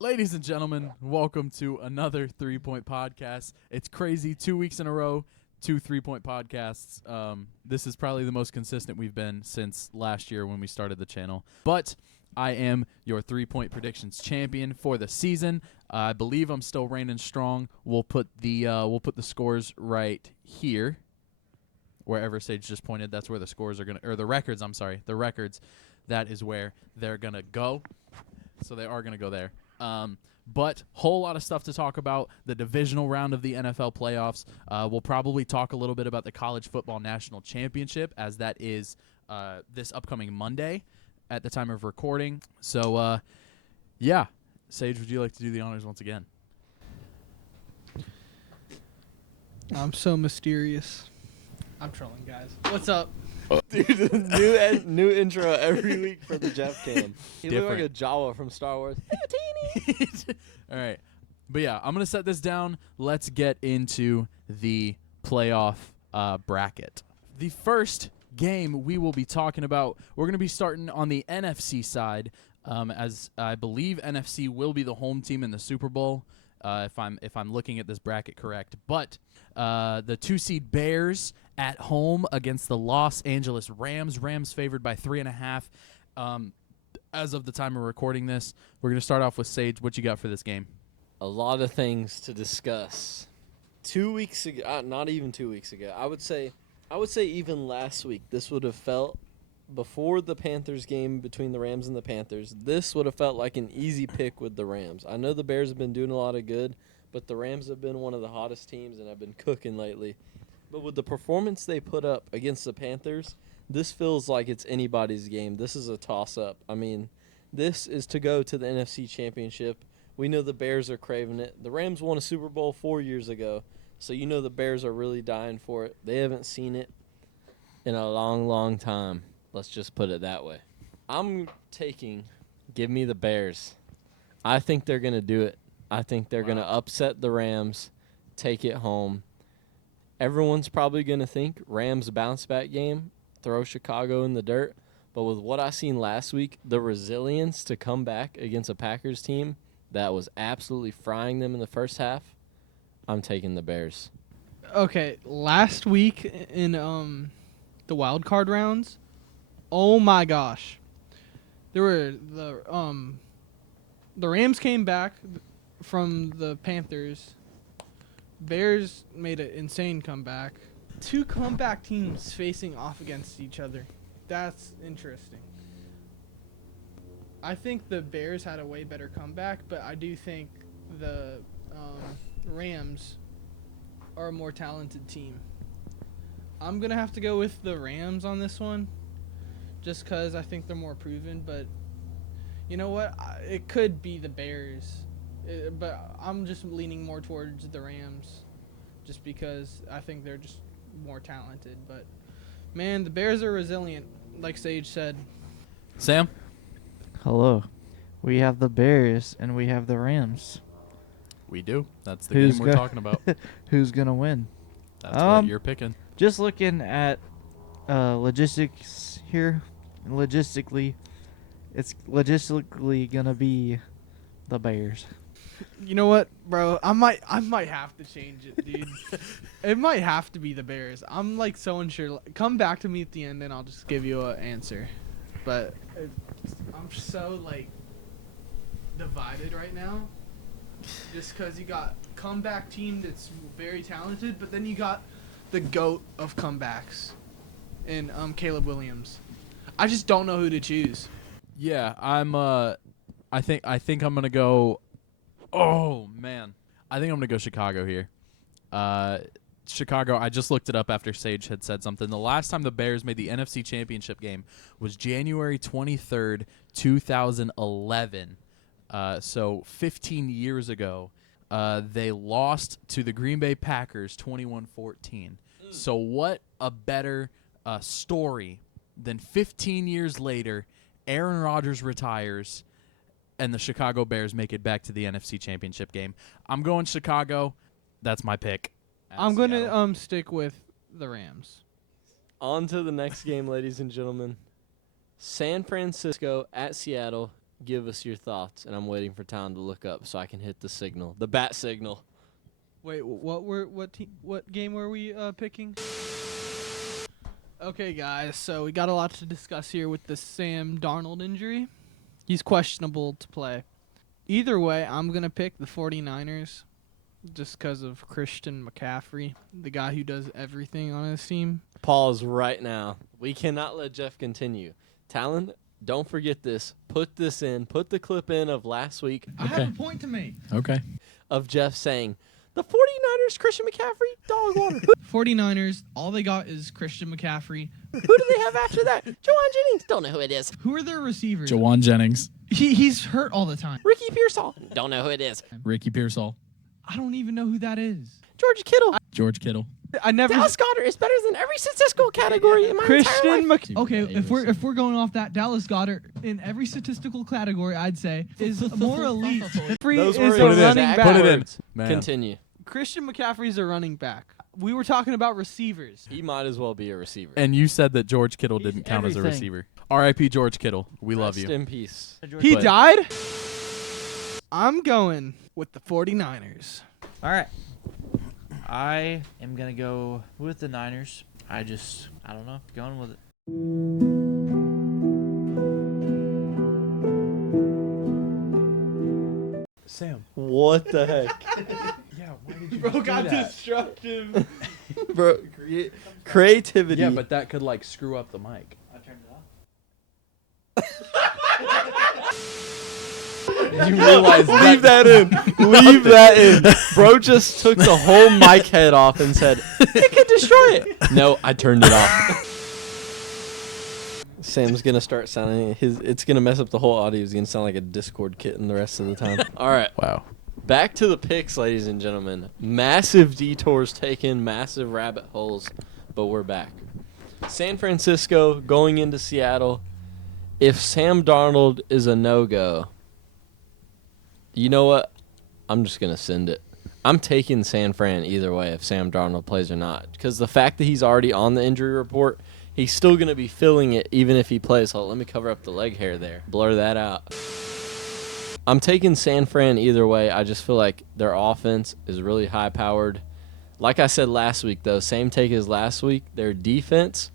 Ladies and gentlemen, welcome to another 3-Point Podcast. It's crazy, 2 weeks in a row, 2 3-Point Podcasts. This is probably the most consistent we've been since last year when we started the channel. But I am your 3-Point Predictions champion for the season. I believe I'm still reigning strong. We'll put the scores right here, wherever Sage just pointed. That's where the scores are gonna, or the records. I'm sorry, the records. That is where they're gonna go. So they are gonna go there. But whole lot of stuff to talk about. The divisional round of the NFL playoffs. We'll probably talk a little bit about the College Football National Championship, as that is this upcoming Monday at the time of recording. So, yeah. Sage, would you like to do the honors once again? I'm so mysterious. I'm trolling, guys. What's up? Dude, new intro every week for the Jeff Cam. He looked like a Jawa from Star Wars. All right. But yeah, I'm going to set this down. Let's get into the playoff bracket. The first game we will be talking about, we're going to be starting on the NFC side, as I believe NFC will be the home team in the Super Bowl, if I'm looking at this bracket correct. But the 2-seed Bears at home against the Los Angeles Rams. Rams favored by 3.5. As of the time of recording this, we're going to start off with Sage. What you got for this game? A lot of things to discuss. 2 weeks ago, not even 2 weeks ago, I would say even last week, this would have felt, before the Panthers game between the Rams and the Panthers, this would have felt like an easy pick with the Rams. I know the Bears have been doing a lot of good, but the Rams have been one of the hottest teams and have been cooking lately. But with the performance they put up against the Panthers, this feels like it's anybody's game. This is a toss-up. I mean, this is to go to the NFC Championship. We know the Bears are craving it. The Rams won a Super Bowl 4 years ago, so you know the Bears are really dying for it. They haven't seen it in a long, long time. Let's just put it that way. I'm taking, give me the Bears. I think they're going to do it. I think they're going to upset the Rams, take it home. Everyone's probably going to think Rams bounce-back game, throw Chicago in the dirt. But with what I seen last week, the resilience to come back against a Packers team that was absolutely frying them in the first half, I'm taking the Bears. Okay, last week in the wild card rounds, oh my gosh, there were the Rams came back from the Panthers. Bears made an insane comeback. 2 comeback teams facing off against each other. That's interesting. I think the Bears had a way better comeback, but I do think the Rams are a more talented team. I'm going to have to go with the Rams on this one, just because I think they're more proven, but you know what? It could be the Bears. But I'm just leaning more towards the Rams just because I think they're just more talented. But, man, the Bears are resilient, like Sage said. Sam? Hello. We have the Bears and we have the Rams. We do. That's the game we're talking about. Who's going to win? That's what you're picking. Just looking at logistics here, logistically, it's logistically going to be the Bears. You know what, bro? I might have to change it, dude. It might have to be the Bears. I'm like so unsure. Come back to me at the end, and I'll just give you an answer. But I'm so like divided right now, just because you got comeback team that's very talented, but then you got the GOAT of comebacks, in Caleb Williams. I just don't know who to choose. Yeah, I think I'm gonna go. Oh man, I think I'm gonna go Chicago here. Chicago. I just looked it up after Sage had said something. The last time the Bears made the NFC Championship game was January 23rd, 2011. So 15 years ago, they lost to the Green Bay Packers 21-14. So what a better story than 15 years later, Aaron Rodgers retires, and the Chicago Bears make it back to the NFC Championship game. I'm going Chicago. That's my pick. I'm going to stick with the Rams. On to the next game, ladies and gentlemen. San Francisco at Seattle. give us your thoughts, and I'm waiting for Talon to look up so I can hit the signal, the bat signal. Wait, what game were we picking? Okay, guys, so we got a lot to discuss here with the Sam Darnold injury. He's questionable to play. Either way, I'm going to pick the 49ers just because of Christian McCaffrey, the guy who does everything on his team. Pause right now. We cannot let Jeff continue. Talon, don't forget this. Put this in. Put the clip in of last week I have a point to make. Okay. of Jeff saying, the 49ers, Christian McCaffrey, dog water. 49ers, all they got is Christian McCaffrey. Who do they have after that? Jawan Jennings. Don't know who it is. Who are their receivers? Jawan Jennings, He's hurt all the time. Ricky Pearsall. Don't know who it is. Ricky Pearsall, I don't even know who that is. George Kittle. George Kittle. I never. Dallas Goedert is better than every statistical category in my Christian entire life. Okay, if we're going off that, Dallas Goedert in every statistical category, I'd say is more elite. Those is were a his running exact back. Put it in. words. Man. Continue. Christian McCaffrey's a running back. We were talking about receivers. He might as well be a receiver. And you said that George Kittle He's didn't count as a everything. receiver. R.I.P. George Kittle. We love Rest you. in peace. He But- died? I'm going with the 49ers. All right. I am going to go with the Niners. I don't know. Going with it. Sam. What the heck? Yeah, why did you Bro got destructive. Bro, creativity. Yeah, but that could like screw up the mic. I turned it off. You realize Leave that in. Leave that in. Bro just took the whole mic head off and said, it could destroy it. No, I turned it off. Sam's going to start sounding, it's going to mess up the whole audio. He's going to sound like a Discord kitten the rest of the time. All right. Wow. Back to the picks, ladies and gentlemen. Massive detours taken, massive rabbit holes, but we're back. San Francisco going into Seattle. If Sam Darnold is a no-go, you know what? I'm just going to send it. I'm taking San Fran either way if Sam Darnold plays or not. Because the fact that he's already on the injury report, he's still going to be filling it even if he plays. Hold on, let me cover up the leg hair there. Blur that out. I'm taking San Fran either way. I just feel like their offense is really high-powered. Like I said last week, though, same take as last week. Their defense,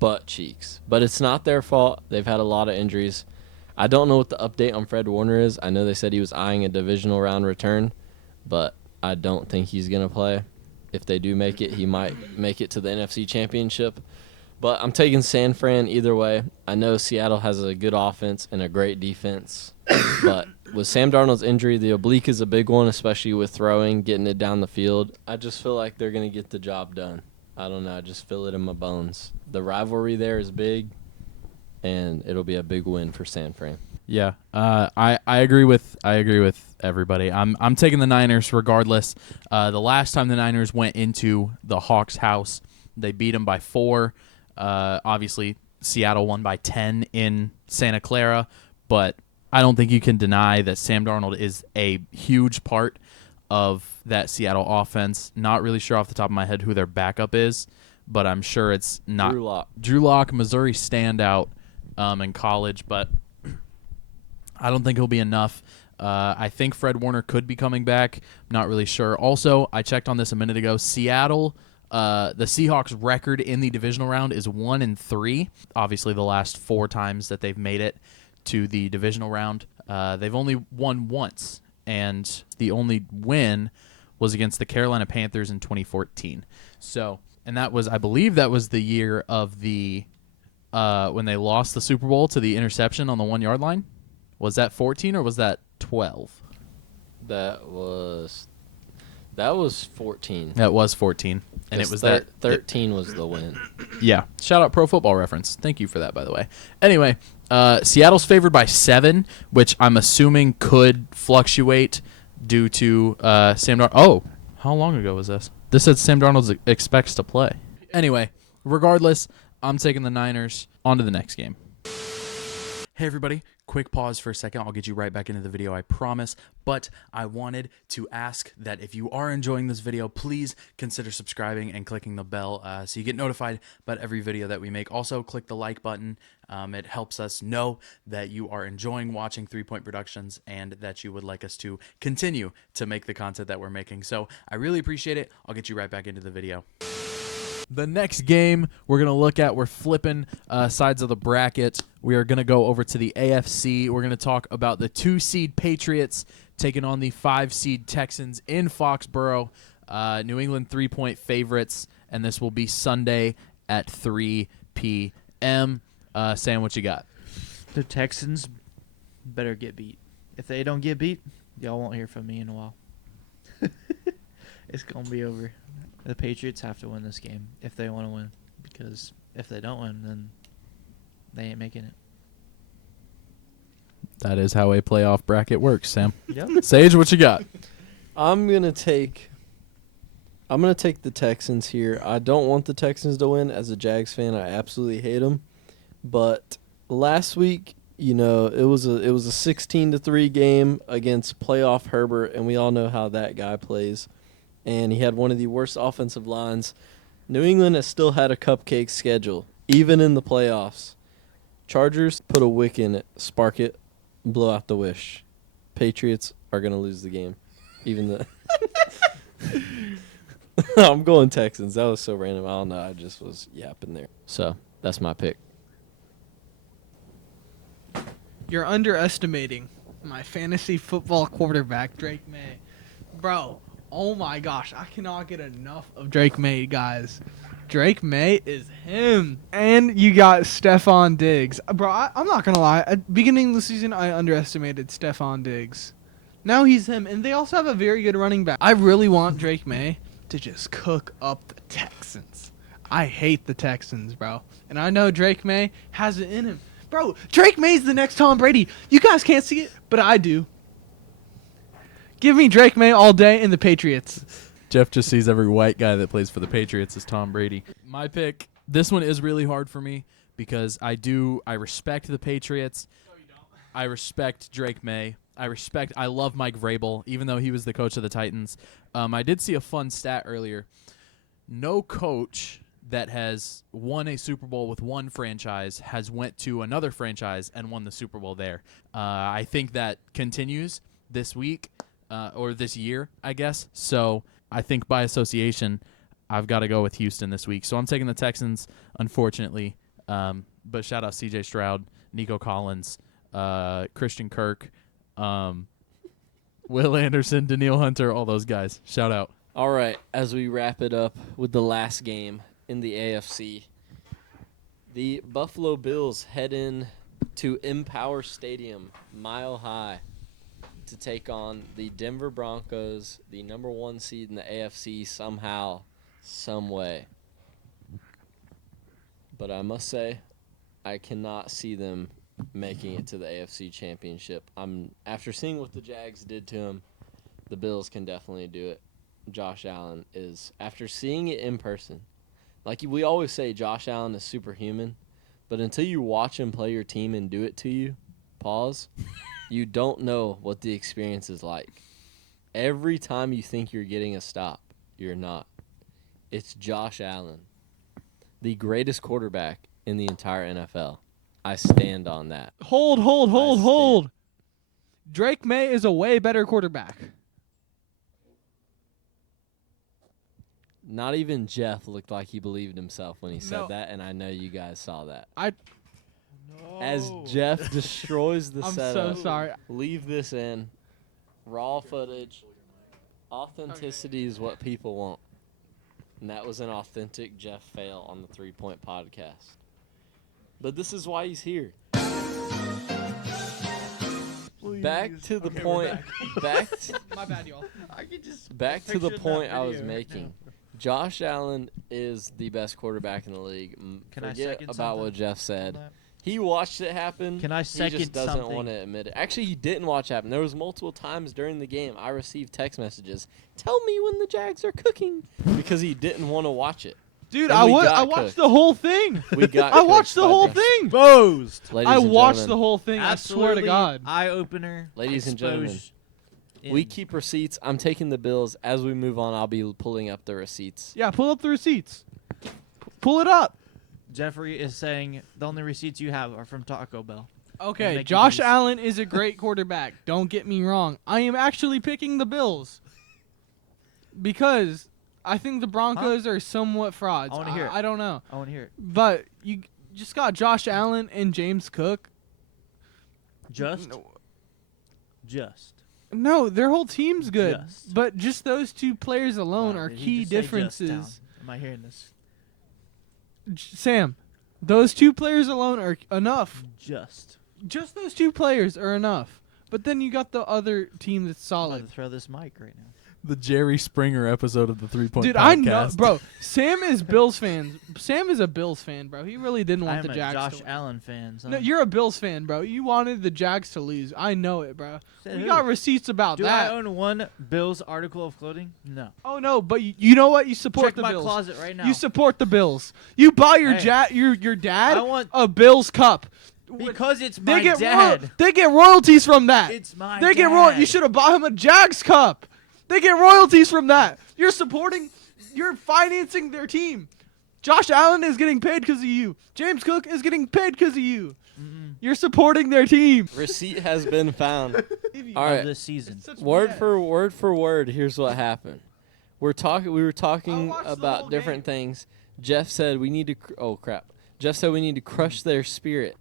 butt cheeks. But it's not their fault. They've had a lot of injuries. I don't know what the update on Fred Warner is. I know they said he was eyeing a divisional round return, but I don't think he's going to play. If they do make it, he might make it to the NFC Championship. But I'm taking San Fran either way. I know Seattle has a good offense and a great defense, but with Sam Darnold's injury, the oblique is a big one, especially with throwing, getting it down the field. I just feel like they're going to get the job done. I don't know. I just feel it in my bones. The rivalry there is big, and it'll be a big win for San Fran. Yeah, I agree with everybody. I'm taking the Niners regardless. The last time the Niners went into the Hawks' house, they beat them by 4. Obviously, Seattle won by 10 in Santa Clara, but I don't think you can deny that Sam Darnold is a huge part of that Seattle offense. Not really sure off the top of my head who their backup is, but I'm sure it's not Drew Lock, Missouri standout in college, but I don't think he'll be enough. I think Fred Warner could be coming back. I'm not really sure. Also, I checked on this a minute ago. Seattle, the Seahawks' record in the divisional round is 1-3. Obviously, the last 4 times that they've made it to the divisional round, they've only won once, and the only win was against the Carolina Panthers in 2014. So, and that was, I believe, that was the year of the when they lost the Super Bowl to the interception on the 1-yard line. Was that 14 or was that 12? That was 14. That was 14, and it was that 13 was the win. Yeah. Shout out Pro Football Reference. Thank you for that, by the way. Anyway, Seattle's favored by 7, which I'm assuming could fluctuate due to Sam Darnold. Oh, how long ago was this? This said Sam Darnold expects to play. Anyway, regardless, I'm taking the Niners. On to the next game. Hey, everybody. quick pause for a second. I'll get you right back into the video, I promise. But I wanted to ask that if you are enjoying this video, please consider subscribing and clicking the bell so you get notified about every video that we make. Also, click the like button. It helps us know that you are enjoying watching 3 Point Productions and that you would like us to continue to make the content that we're making. So I really appreciate it. I'll get you right back into the video. The next game we're going to look at, we're flipping sides of the bracket. We are going to go over to the AFC. We're going to talk about the 2-seed Patriots taking on the 5-seed Texans in Foxborough. New England 3-point favorites, and this will be Sunday at 3 p.m. Sam, what you got? The Texans better get beat. If they don't get beat, y'all won't hear from me in a while. It's going to be over. The Patriots have to win this game if they want to win, because if they don't win, then they ain't making it. That is how a playoff bracket works, Sam. Yep. Sage, what you got? I'm gonna take the Texans here. I don't want the Texans to win. As a Jags fan, I absolutely hate them. But last week, it was a 16-3 game against playoff Herbert, and we all know how that guy plays. And he had one of the worst offensive lines. New England has still had a cupcake schedule, even in the playoffs. Chargers put a wick in it, spark it, blow out the wish. Patriots are going to lose the game. Even the I'm going Texans. That was so random. I don't know. I just was yapping there. So, that's my pick. You're underestimating my fantasy football quarterback, Drake May. Bro, oh my gosh, I cannot get enough of Drake May, guys. Drake May is him. And you got Stephon Diggs. Bro, I'm not going to lie. At the beginning of the season, I underestimated Stephon Diggs. Now he's him. And they also have a very good running back. I really want Drake May to just cook up the Texans. I hate the Texans, bro. And I know Drake May has it in him. Bro, Drake May's the next Tom Brady. You guys can't see it, but I do. Give me Drake May all day in the Patriots. Jeff just sees every white guy that plays for the Patriots as Tom Brady. My pick, this one is really hard for me because I respect the Patriots. No, you don't. I respect Drake May. I love Mike Vrabel, even though he was the coach of the Titans. I did see a fun stat earlier. No coach that has won a Super Bowl with one franchise has went to another franchise and won the Super Bowl there. I think that continues this week or this year, I guess. So I think by association, I've got to go with Houston this week. So I'm taking the Texans, unfortunately. But shout out C.J. Stroud, Nico Collins, Christian Kirk, Will Anderson, Daniil Hunter, all those guys. Shout out. All right, as we wrap it up with the last game in the AFC, the Buffalo Bills head in to Empower Stadium, Mile High, to take on the Denver Broncos, the number 1 seed in the AFC somehow, some way. But I must say, I cannot see them making it to the AFC Championship. After seeing what the Jags did to him, the Bills can definitely do it. Josh Allen is, after seeing it in person, like we always say, Josh Allen is superhuman, but until you watch him play your team and do it to you, you don't know what the experience is like. Every time you think you're getting a stop, you're not. It's Josh Allen, the greatest quarterback in the entire NFL. I stand on that. Hold. Drake May is a way better quarterback. Not even Jeff looked like he believed himself when he said No. that, and I know you guys saw that. No. As Jeff destroys the I'm setup. so sorry. Leave this in. Raw footage. Authenticity is what people want. And that was an authentic Jeff fail on the 3 Point Podcast. But this is why he's here. Back to the point. My bad, y'all. Back to the point I was making. Josh Allen is the best quarterback in the league. Can I Forget second about what something Jeff said. He watched it happen. Can I He second just doesn't something? want to admit it. Actually, he didn't watch it happen. There was multiple times during the game I received text messages, "Tell me when the Jags are cooking," because he didn't want to watch it. Dude, And I we got watched cooked. the whole thing. We got I watched cooked the by whole Josh. thing. Exposed. Ladies I and watched gentlemen, the whole thing. I swear to God. Eye opener. Ladies and gentlemen, we keep receipts. I'm taking the bills. As we move on, I'll be pulling up the receipts. Yeah, pull up the receipts. Pull it up. Jeffrey is saying the only receipts you have are from Taco Bell. Okay, Make Josh these. Allen is a great quarterback. Don't get me wrong. I am actually picking the Bills because I think the Broncos are somewhat frauds. I wanna hear it. I don't know. I want to hear it. But you just got Josh Allen and James Cook. Just. No, their whole team's good. Just. But just those two players alone Wow, are did he key just say just differences. now? Am I hearing this? Sam, those two players alone are enough. Just. Just those two players are enough. But then you got the other team that's I'm about solid. to throw this mic right now. The Jerry Springer episode of the 3 Point Dude, Podcast. I know, bro. Sam is Bills fan. Sam is a Bills fan, bro. He really didn't want I'm the a Jags Josh to win. Allen fan. Son. No, you're a Bills fan, bro. You wanted the Jags to lose. I know it, bro. Said We who? got receipts about Do that. I own one Bills article of clothing? No. Oh no, but you know what? You support Check the my Bills. closet right now. You support the Bills. You buy your Hey. your dad I want a Bills cup. because it's They my get dad. they get royalties from that. It's my They dad. get You should have bought him a Jags cup. They get royalties from that. You're supporting. You're financing their team. Josh Allen is getting paid because of you. James Cook is getting paid because of you. You're supporting their team. Receipt has been found. All Of right. this season. Such Word BS. for word, here's what happened. We were talking watched the about whole different game. things. Jeff said we need to Jeff said we need to crush their spirit.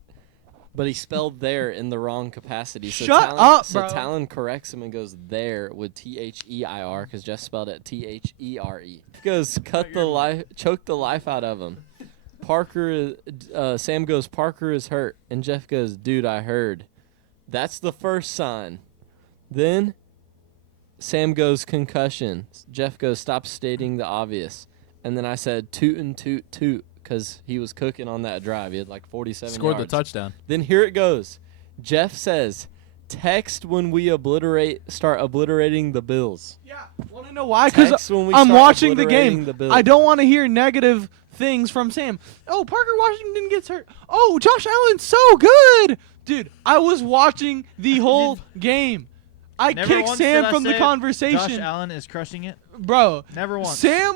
But he spelled there in the wrong capacity. So Shut up, so bro. Talon corrects him and goes there with THEIR because Jeff spelled it THERE. He goes choke the life out of him. Sam goes, Parker is hurt. And Jeff goes, dude, I heard. That's the first sign. Then Sam goes, concussion. Jeff goes, stop stating the obvious. And then I said, toot and toot toot. Because he was cooking on that drive. He had like 47 Scored yards. the touchdown. Then here it goes. Jeff says, text when we start obliterating the Bills. Yeah. Want to know why? Because Text when we I'm start watching the obliterating game. the Bills. I don't want to hear negative things from Sam. Oh, Parker Washington gets hurt. Oh, Josh Allen's so good. Dude, I was watching the whole game. I Never kicked once Sam did I from the say conversation. Josh Allen is crushing it. Bro, Never once. Sam,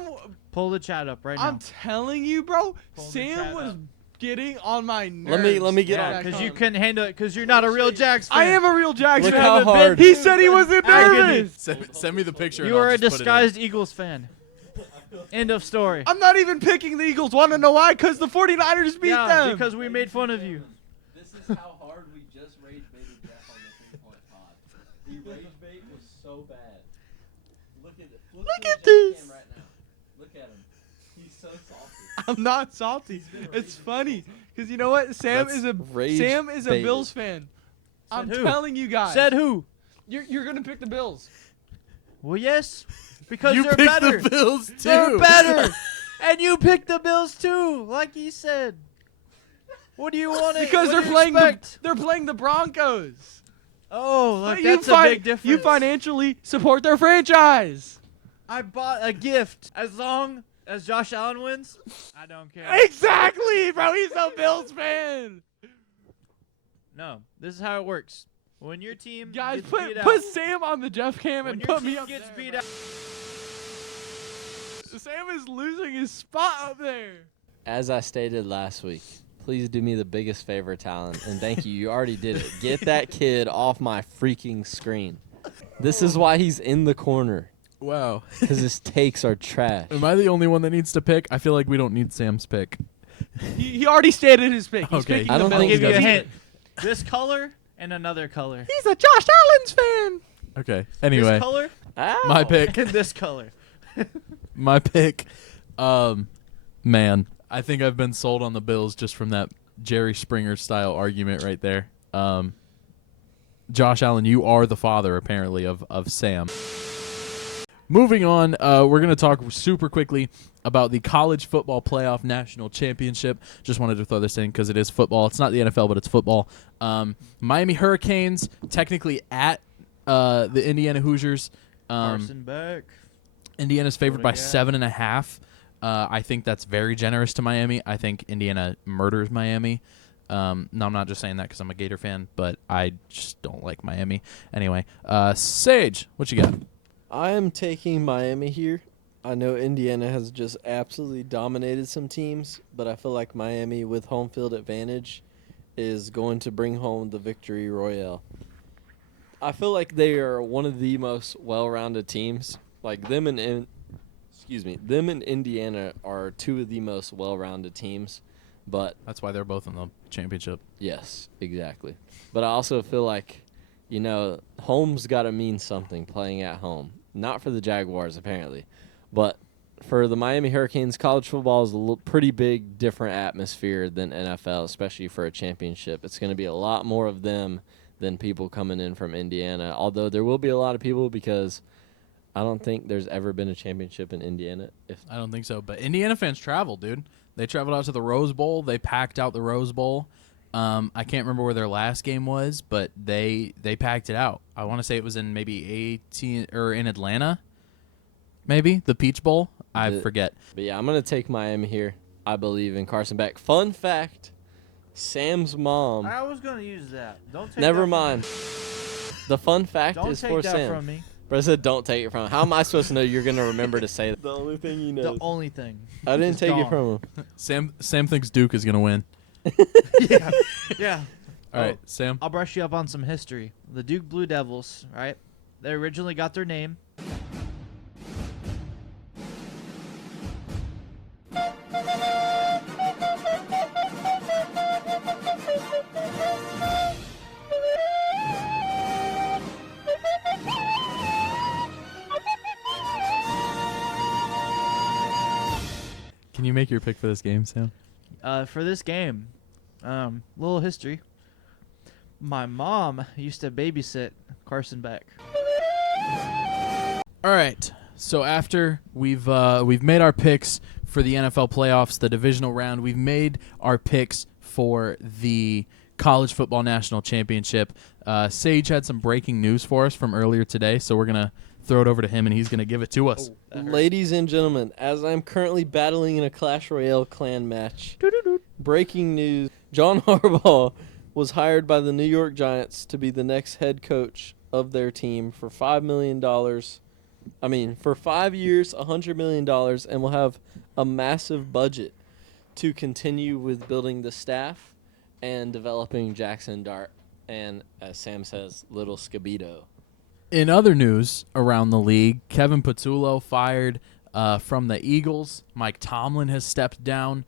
Pull the chat up right now. I'm telling you, bro, Pull the Sam chat was up. getting on my nerves. Let me get Yeah, on. because you couldn't handle it because you're not a real Jags fan. I am a real Jags Look fan. how hard. He said he wasn't I can- nervous. Send me the picture. You and are I'll a just put it in. disguised Eagles fan. End of story. I'm not even picking the Eagles. Want to know why? Because the 49ers beat Yeah, them. because we made fun of you. This is how hard we just rage baited Jeff on the 3 Point Pod. The rage bait was so bad. Look at it. Look at this. Right now. Look at him. He's so salty. I'm not salty. It's funny because you know what? Sam That's is a rage baited. Bills fan. I'm who? telling you guys. Said who? You're gonna pick the Bills. Well, yes, because You they're picked better. the Bills too. They're better, and you picked the Bills too, like he said. What do you want? Because they're playing the Broncos. Oh, look, But that's a big difference. You financially support their franchise. I bought a gift. As long as Josh Allen wins, I don't care. Exactly, bro. He's a Bills fan. No, this is how it works. When your team Guys, gets put beat put out, Sam on the Jeff cam when and your put me team up gets there, beat bro. out, Sam is losing his spot up there. As I stated last week, please do me the biggest favor, Talon, and thank you. You already did it. Get that kid off my freaking screen. This is why he's in the corner, Wow. because his takes are trash. Am I the only one that needs to pick? I feel like we don't need Sam's pick. He already stated his pick. He's Okay. picking I the don't Bills. I'll think give you a doesn't. hint. This color and another color. He's a Josh Allen's fan. Okay. Anyway, This color Ow. my pick. and this color. My pick. Man, I think I've been sold on the Bills just from that Jerry Springer style argument right there. Josh Allen, you are the father apparently of Sam. Moving on, we're going to talk super quickly about the College Football Playoff National Championship. Just wanted to throw this in because it is football. It's not the NFL, but it's football. Miami Hurricanes, technically at the Indiana Hoosiers. Carson Beck. Indiana's favored by What do you got? 7.5. I think that's very generous to Miami. I think Indiana murders Miami. No, I'm not just saying that because I'm a Gator fan, but I just don't like Miami. Anyway, Sage, what you got? I am taking Miami here. I know Indiana has just absolutely dominated some teams, but I feel like Miami, with home field advantage, is going to bring home the victory royale. I feel like they are one of the most well-rounded teams. Like them and Indiana are two of the most well-rounded teams. But That's why they're both in the championship. yes, exactly. But I also feel like, home's got to mean something playing at home. Not for the Jaguars, apparently. But for the Miami Hurricanes, college football is a pretty big, different atmosphere than NFL, especially for a championship. It's going to be a lot more of them than people coming in from Indiana. Although there will be a lot of people because I don't think there's ever been a championship in Indiana. I don't think so. But Indiana fans travel, dude. They traveled out to the Rose Bowl. They packed out the Rose Bowl. I can't remember where their last game was, but they packed it out. I want to say it was in maybe in Atlanta, maybe the Peach Bowl. I forget. But yeah, I'm gonna take Miami here. I believe in Carson Beck. Fun fact: Sam's mom. I was gonna use that. Don't take. Never that from mind. me. The fun fact Don't is take for that Sam. from me. But I said don't take it from him. How am I supposed to know you're gonna remember to say that? The only thing you know. The only thing. I didn't is take it gone. from him. Sam thinks Duke is gonna win. Yeah. Yeah. All right, Sam. I'll brush you up on some history. The Duke Blue Devils, right? They originally got their name. Can you make your pick for this game, Sam? For this game, little history. My mom used to babysit Carson Beck. All right. So after we've made our picks for the NFL playoffs, the divisional round, we've made our picks for the College Football National Championship. Sage had some breaking news for us from earlier today, so we're gonna throw it over to him, and he's gonna give it to us. Ladies and gentlemen, as I'm currently battling in a Clash Royale clan match, breaking news: John Harbaugh was hired by the New York Giants to be the next head coach of their team for $5 million. For 5 years, $100 million, and will have a massive budget to continue with building the staff and developing Jackson Dart and, as Sam says, little Scabito. In other news around the league, Kevin Patullo fired from the Eagles. Mike Tomlin has stepped down.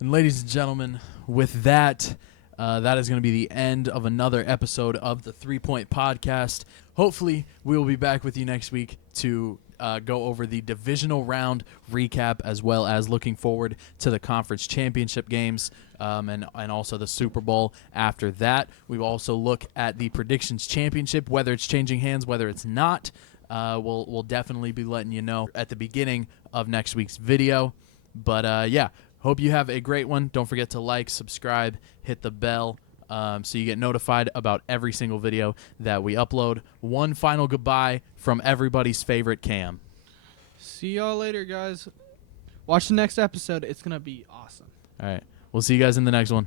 And ladies and gentlemen, with that, that is going to be the end of another episode of the 3 Point Podcast. Hopefully, we will be back with you next week to go over the divisional round recap, as well as looking forward to the conference championship games and also the Super Bowl after that. We will also look at the predictions championship, whether it's changing hands, whether it's not. We'll definitely be letting you know at the beginning of next week's video. But yeah, hope you have a great one. Don't forget to like, subscribe, hit the bell, so you get notified about every single video that we upload. One final goodbye from everybody's favorite Cam. See y'all later, guys. Watch the next episode. It's going to be awesome. All right. We'll see you guys in the next one.